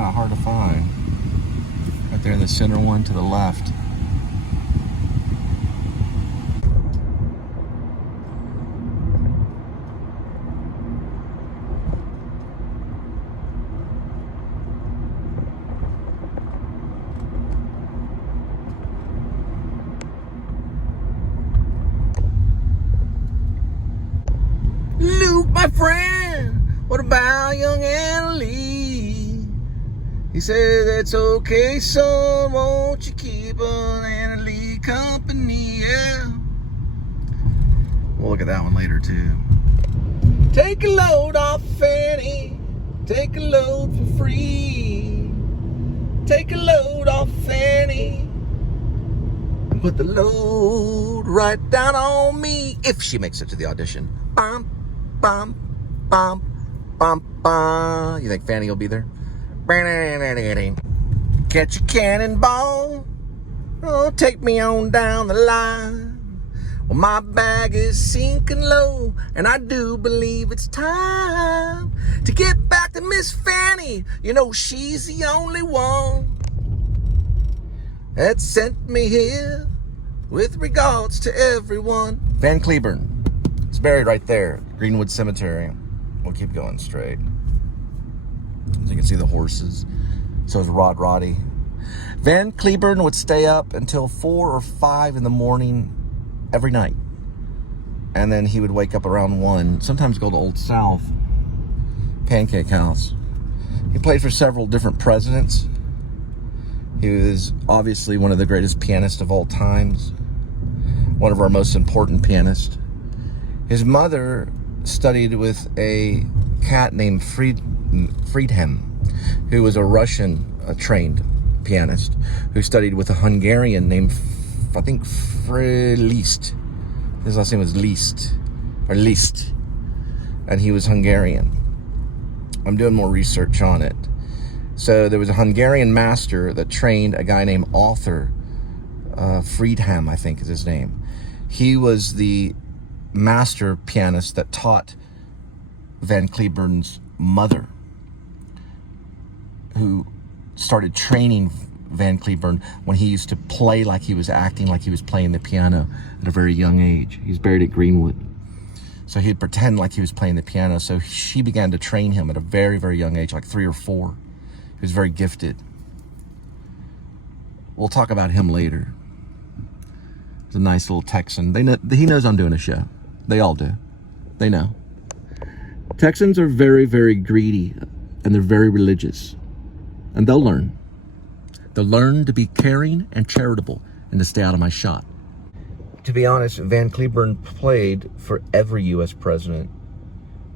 kind of hard to find. Right there in the center one to the left. Luke, my friend, what about young Annalie? He said, that's okay, son, won't you keep on Annalie company, yeah. We'll look at that one later, too. Take a load off Fanny, take a load for free. Take a load off Fanny, and put the load right down on me, if she makes it to the audition. Bum, bum, bum, bum, bum. You think Fanny will be there? Catch a cannonball, oh, take me on down the line. Well, my bag is sinking low, and I do believe it's time to get back to Miss Fanny. You know, she's the only one that sent me here. With regards to everyone. Van Cliburn. It's buried right there, Greenwood Cemetery. We'll keep going straight. As you can see the horses. So is Roddy. Van Cliburn would stay up until 4 or 5 in the morning every night. And then he would wake up around 1, sometimes go to Old South, Pancake House. He played for several different presidents. He was obviously one of the greatest pianists of all times. One of our most important pianists. His mother studied with a cat named Friedhelm, who was a Russian trained pianist, who studied with a Hungarian named, I think, Liszt. His last name was Liszt, and he was Hungarian. I'm doing more research on it. So there was a Hungarian master that trained a guy named Arthur Friedhelm, I think is his name. He was the master pianist that taught Van Cliburn's mother, who started training Van Cliburn when he used to play like he was acting like he was playing the piano at a very young age. He's buried at Greenwood. So he'd pretend like he was playing the piano. So she began to train him at a very, very young age, like 3 or 4. He was very gifted. We'll talk about him later. He's a nice little Texan. He knows I'm doing a show. They all do. They know. Texans are very, very greedy, and they're very religious. And they'll learn. They'll learn to be caring and charitable and to stay out of my shot. To be honest, Van Cliburn played for every U.S. president,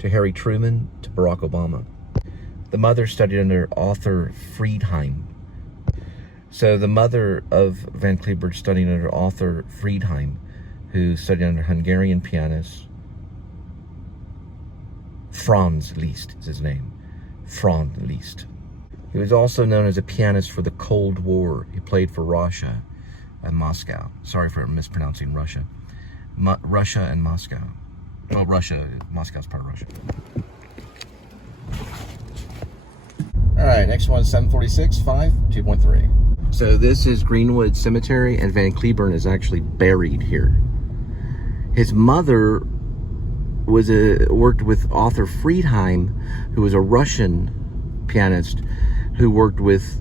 to Harry Truman, to Barack Obama. The mother studied under Arthur Friedhelm. So the mother of Van Cliburn studied under Arthur Friedhelm, who studied under Hungarian pianist Franz Liszt is his name. Franz Liszt. He was also known as a pianist for the Cold War. He played for Russia and Moscow. Sorry for mispronouncing Russia. Russia and Moscow. Well, Moscow's part of Russia. All right, next one is 746, 5, 2.3. So this is Greenwood Cemetery, and Van Cliburn is actually buried here. His mother worked with Arthur Friedhelm, who was a Russian pianist who worked with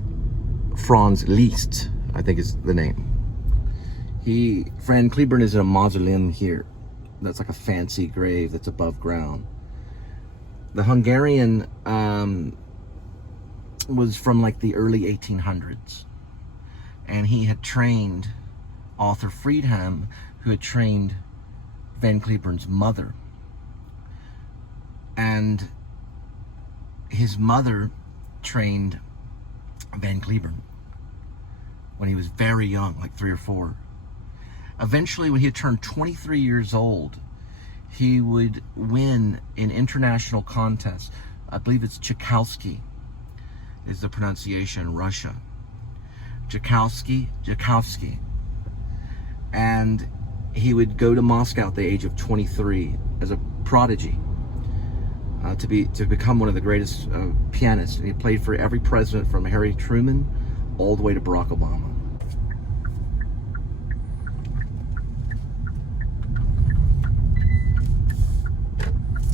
Franz Liszt, I think is the name. Van Cliburn is in a mausoleum here. That's like a fancy grave that's above ground. The Hungarian was from like the early 1800s. And he had trained Arthur Friedhelm, who had trained Van Cliburn's mother. And his mother trained Van Cliburn when he was very young, like 3 or 4. Eventually, when he had turned 23 years old, he would win in international contests. I believe it's Tchaikovsky is the pronunciation in Russia. Tchaikovsky. And he would go to Moscow at the age of 23 as a prodigy. to become one of the greatest pianists. And he played for every president from Harry Truman all the way to Barack Obama.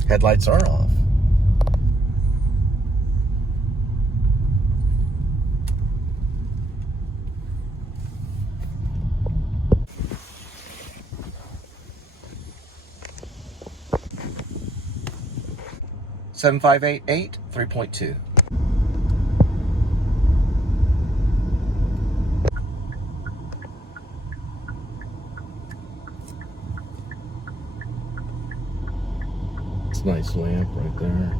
Headlights are off. Seven 588 3.2. It's a nice lamp right there.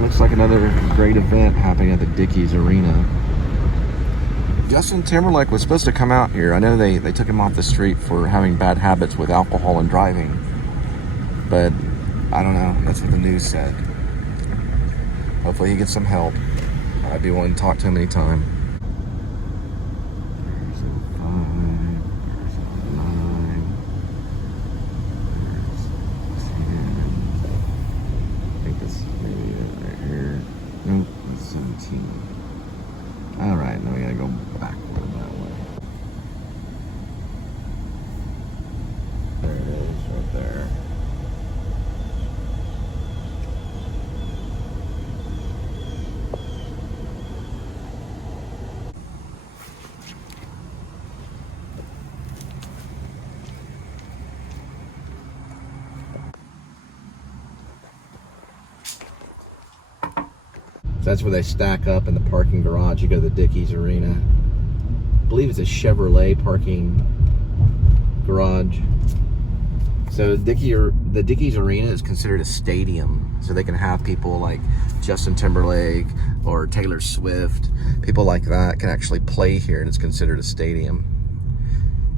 Looks like another great event happening at the Dickies Arena. Justin Timberlake was supposed to come out here. I know they took him off the street for having bad habits with alcohol and driving. But I don't know. That's what the news said. Hopefully he gets some help. I'd be willing to talk to him anytime. There's a 5. There's a 9. There's 10. I think this maybe it right here. Nope, that's 17. Alright, now we gotta go backward that way. There it is, right there. So that's where they stack up in the parking garage. You go to the Dickies Arena. I believe it's a Chevrolet parking garage. So the Dickies Arena is considered a stadium. So they can have people like Justin Timberlake or Taylor Swift. People like that can actually play here, and it's considered a stadium.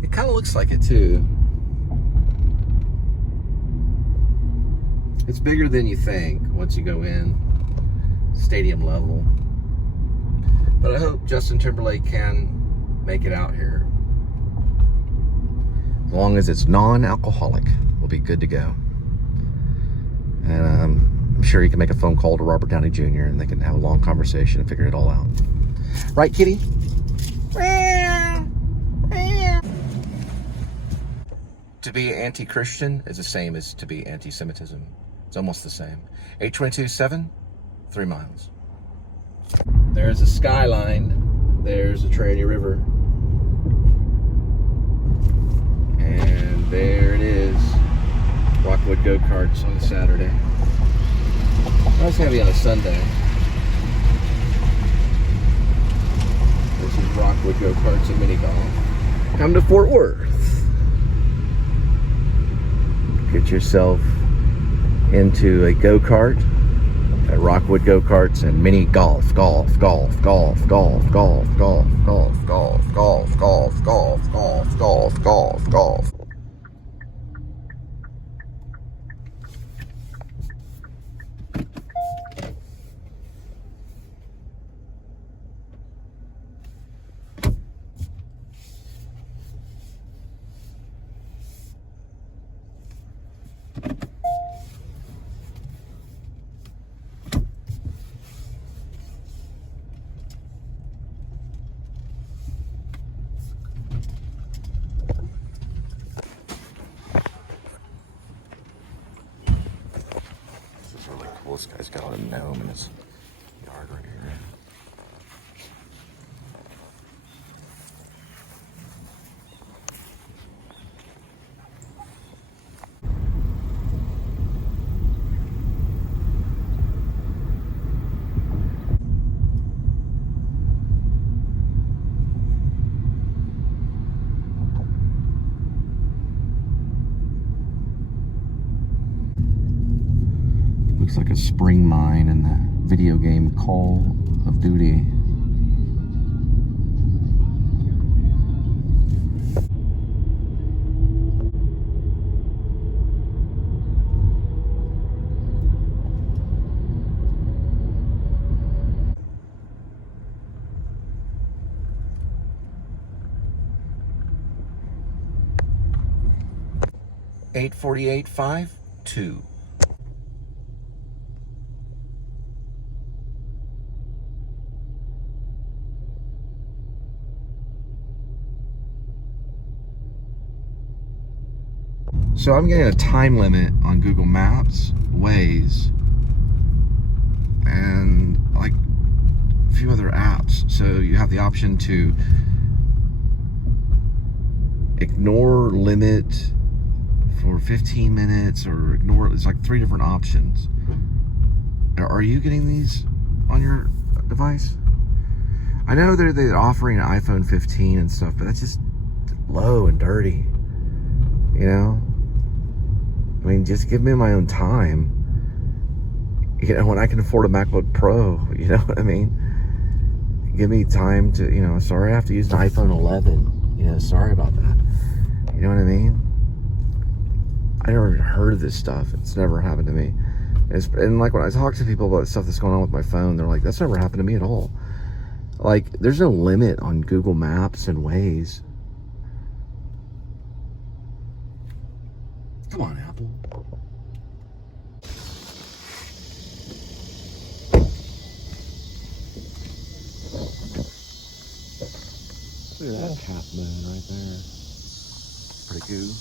It kind of looks like it too. It's bigger than you think once you go in. Stadium level. But I hope Justin Timberlake can make it out here. As long as it's non-alcoholic, we'll be good to go. And I'm sure he can make a phone call to Robert Downey Jr. and they can have a long conversation and figure it all out. Right, kitty? To be anti-Christian is the same as to be anti-Semitism. It's almost the same. 822-7 3 miles. There's a skyline. There's the Trinity River. And there it is. Rockwood go-karts on Saturday. That was heavy on a Sunday. This is Rockwood go-karts and mini golf. Come to Fort Worth. Get yourself into a go-kart at Rockwood go-karts and mini golf, golf, golf, golf, golf, golf, golf, golf, golf, golf, golf, golf, golf, golf, golf, golf. This guy's got a gnome in his yard right here. Looks like a spring mine in the video game Call of Duty. 84852. So I'm getting a time limit on Google Maps, Waze, and like a few other apps. So you have the option to ignore limit for 15 minutes or ignore. It's like 3 different options. Are you getting these on your device? I know they're offering an iPhone 15 and stuff, but that's just low and dirty, you know? I mean, just give me my own time. You know, when I can afford a MacBook Pro, you know what I mean? Give me time to, you know, sorry I have to use an iPhone 11. You know, sorry about that. You know what I mean? I never even heard of this stuff. It's never happened to me. And like when I talk to people about stuff that's going on with my phone, they're like, that's never happened to me at all. Like, there's no limit on Google Maps and Waze. Come on, Apple. Look at that half moon right there. Pretty cool.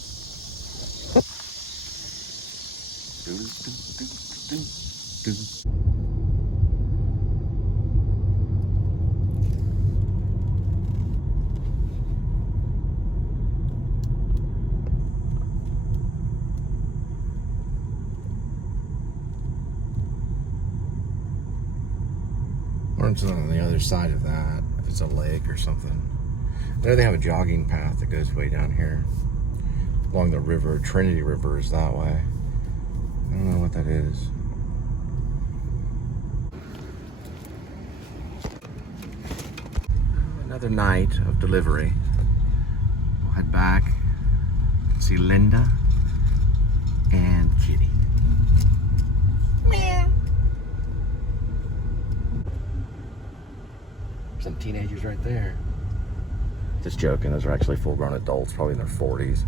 Or something on the other side of that, if it's a lake or something. There they have a jogging path that goes way down here along the river. Trinity River is that way. I don't know what that is. Another night of delivery. We'll head back and see Linda and Kitty. Meow. Some teenagers right there. Just joking, those are actually full-grown adults, probably in their 40s.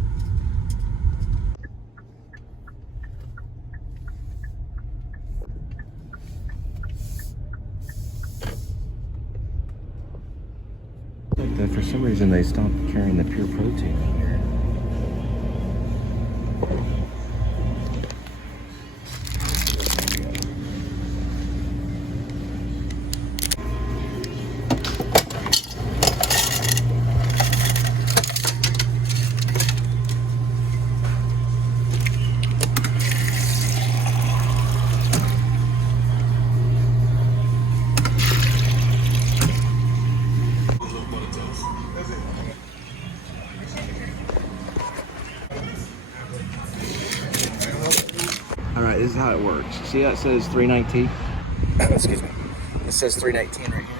Like that, for some reason they stopped carrying the pure protein in here. Alright, this is how it works. See how it says 319? Excuse me. It says 319 right here.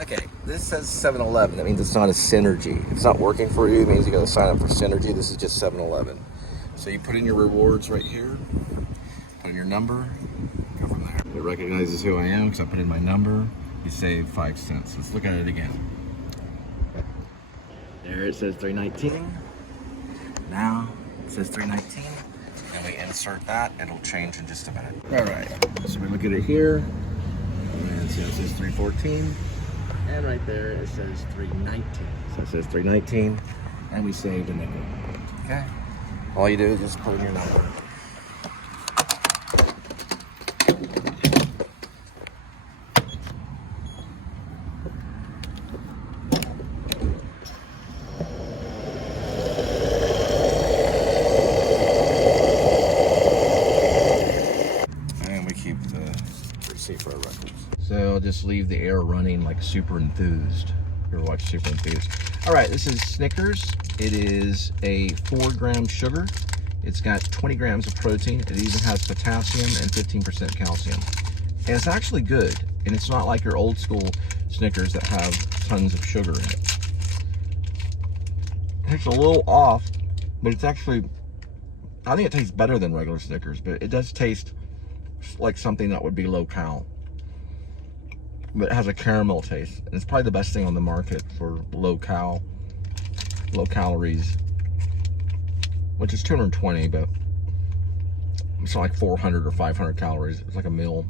Okay, this says 7-Eleven. That means it's not a Synergy. If it's not working for you, it means you gotta sign up for Synergy. This is just 7-Eleven. So you put in your rewards right here, put in your number, go from there. It recognizes who I am because I put in my number. You save 5 cents. Let's look at it again. There it says 319. Now it says 319. And we insert that, it'll change in just a minute. All right, so we look at it here, and see how it says 314, and right there it says 319. So it says 319, and we saved a nickel. Okay, all you do is just put in your number. For our records. So I'll just leave the air running like Super Enthused. You ever watch Super Enthused? All right, this is Snickers. It is a 4-gram sugar. It's got 20 grams of protein. It even has potassium and 15% calcium. And it's actually good. And it's not like your old school Snickers that have tons of sugar in it. It tastes a little off, but it's actually, I think it tastes better than regular Snickers, but it does taste like something that would be low cal, but it has a caramel taste, and it's probably the best thing on the market for low calories which is 220, but it's not like 400 or 500 calories. It's like a meal.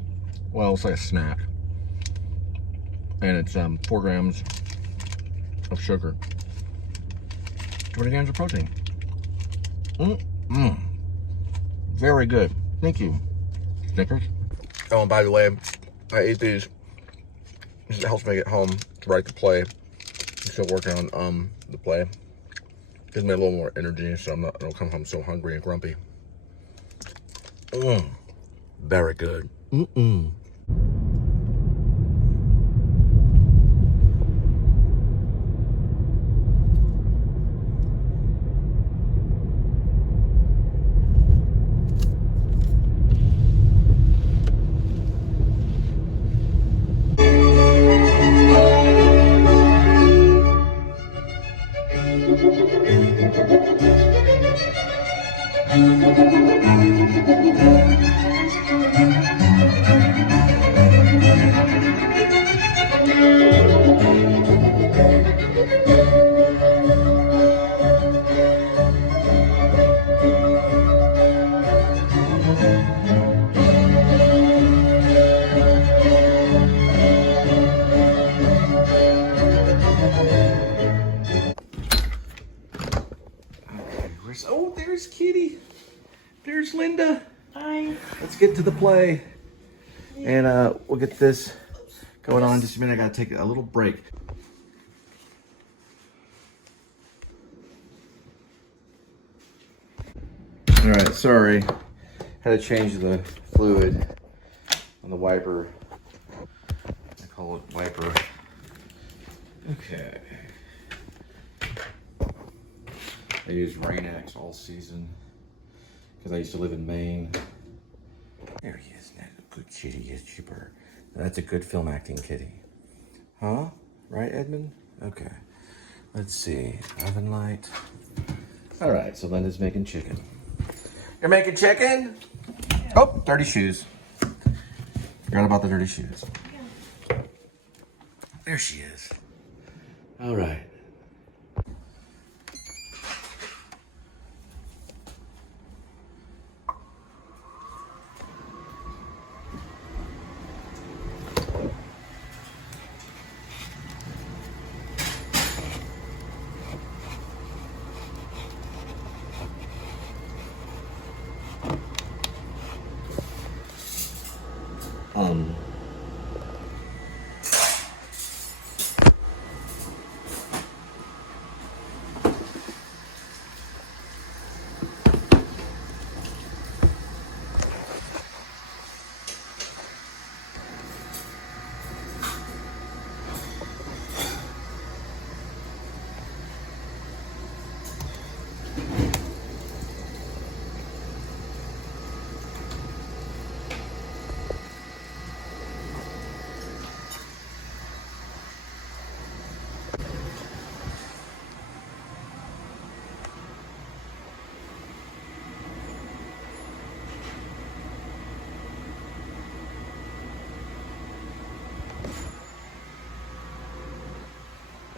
Well, it's like a snack. And it's 4 grams of sugar, 20 grams of protein. Very good. Thank you, Snickers. Oh, and by the way, I ate these. This helps me get home to write the play. I'm still working on the play. Gives me a little more energy, so I don't come home so hungry and grumpy. Very good. Oh, there's Kitty. There's Linda. Hi. Let's get to the play. And we'll get this going on in just a minute. I gotta take a little break. All right, sorry. Had to change the fluid on the wiper. I call it wiper. Okay. I use Rain-X all season because I used to live in Maine. There he is. That's a good kitty, is cheaper. That's a good film acting kitty. Huh? Right, Edmund? Okay. Let's see. Oven light. All right, so Linda's making chicken. You're making chicken? Yeah. Oh, dirty shoes. Forgot about the dirty shoes. Yeah. There she is. All right.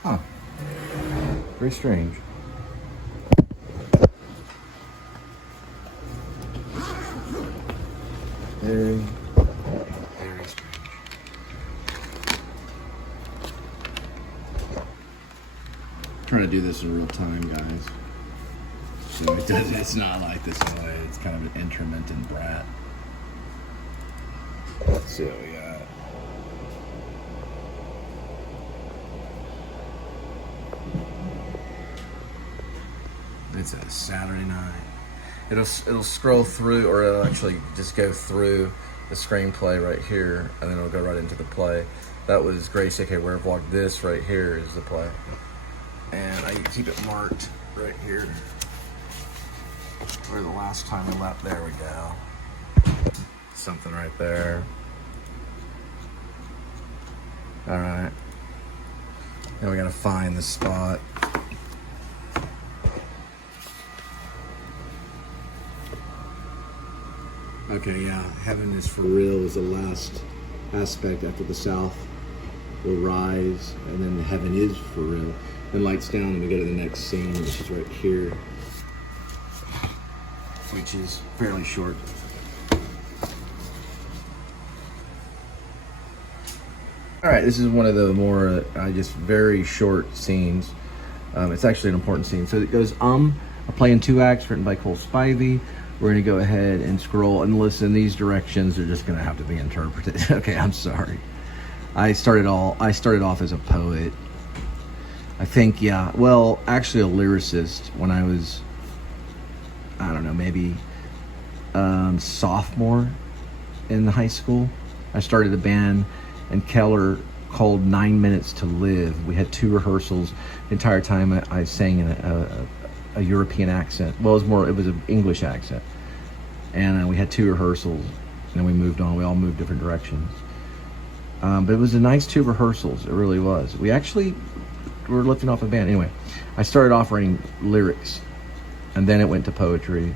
Huh. Very strange. Very strange. Trying to do this in real time, guys. So it's not like this way. It's kind of an intermittent brat. Let's see what we got. It's a Saturday night. It'll scroll through, or it'll actually just go through the screenplay right here, and then it'll go right into the play. That was Grace, aka Where Vlog. This right here is the play, and I keep it marked right here. Where the last time we left, there we go. Something right there. All right. Now we gotta find the spot. Okay, yeah, heaven is for real is the last aspect after the south will rise, and then heaven is for real. Then lights down and we go to the next scene, which is right here. which is fairly short. All right, this is one of the more just very short scenes. It's actually an important scene. So it goes, a play in 2 acts written by Cole Spivey. We're gonna go ahead and scroll and listen. These directions are just gonna have to be interpreted. Okay, I'm sorry. I started off as a poet. I think, yeah, well, actually a lyricist when I was, I don't know, maybe sophomore in high school. I started a band in Keller called 9 Minutes to Live. We had 2 rehearsals. The entire time I sang in a European accent. Well, it was an English accent. And we had 2 rehearsals, and then we moved on. We all moved different directions. But it was a nice 2 rehearsals, it really was. We actually were lifting off a band. Anyway, I started off writing lyrics, and then it went to poetry,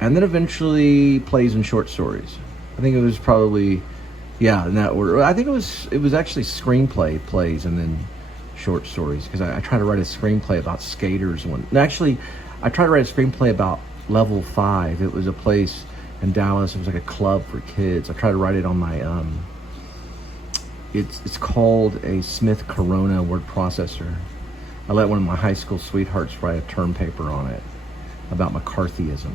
and then eventually plays and short stories. I think it was probably, yeah, in that order. I think it was actually screenplay, plays, and then short stories, because I tried to write a screenplay about skaters. Actually, I tried to write a screenplay about Level 5. It was a place in Dallas. It was like a club for kids. I tried to write it on my it's called a Smith Corona word processor. I let one of my high school sweethearts write a term paper on it about McCarthyism.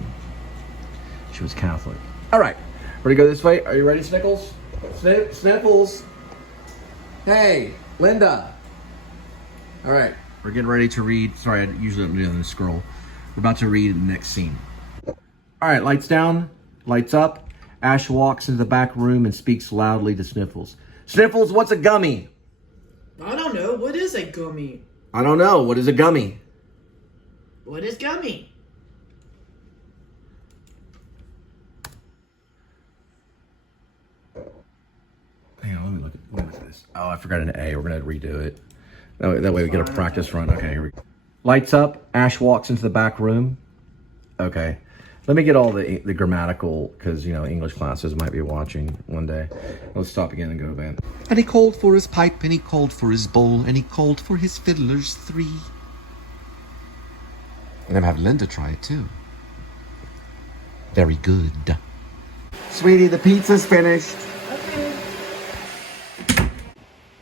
She was Catholic. All right, ready to go this way? Are you ready, Snickles? Sniffles. Hey, Linda. All right, we're getting ready to read. Sorry, I usually don't do it on the scroll. We're about to read the next scene. All right, lights down, lights up. Ash walks into the back room and speaks loudly to Sniffles. Sniffles, what's a gummy? I don't know. What is a gummy? I don't know. What is a gummy? What is gummy? Hang on, let me look at this. Oh, I forgot an A. We're going to redo it. That way we get a practice run. Okay, here we go. Lights up. Ash walks into the back room. Okay. Let me get all the grammatical, because, you know, English classes might be watching one day. Let's stop again and go back. And he called for his pipe, and he called for his bowl, and he called for his fiddlers 3. And I'm having Linda try it too. Very good. Sweetie, the pizza's finished. Okay.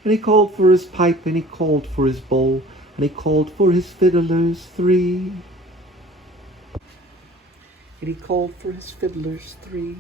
And he called for his pipe, and he called for his bowl, and he called for his fiddlers 3. And he called for his fiddlers 3.